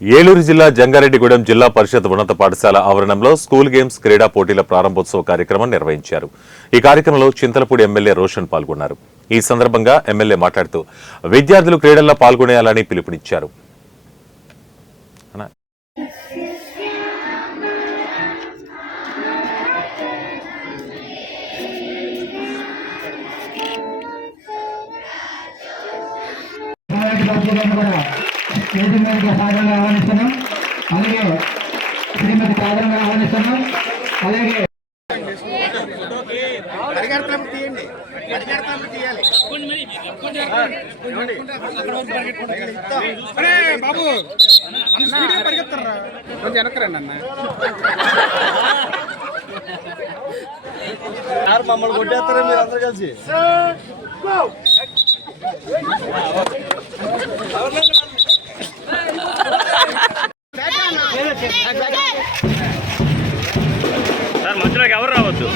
ఏలూరు జిల్లా జంగారెడ్డిగూడెం జిల్లా పరిషత్ ఉన్నత పాఠశాల ఆవరణంలో స్కూల్ గేమ్స్ క్రీడా పోటీల ప్రారంభోత్సవ కార్యక్రమం నిర్వహించారు. ఈ కార్యక్రమంలో చింతలపూడి ఎమ్మెల్యే రోషన్ పాల్గొన్నారు. ఈ సందర్భంగా ఎమ్మెల్యే మాట్లాడుతూ విద్యార్థులు క్రీడల్లో పాల్గొనేయాలని పిలుపునిచ్చారు. వేదిక మీదకి సాధారణంగా ఆహ్వానిస్తున్నాం. అలాగే శ్రీమతి సాధారణంగా ఆహ్వానిస్తున్నాం. అలాగే బాబు పరిగెత్తారా కొంచెం వెనకరండి అన్న. మమ్మల్ని కొట్టేస్తారా మీరు అందరు కలిసి? సార్ మధ్యలోకి ఎవరు రావద్దు.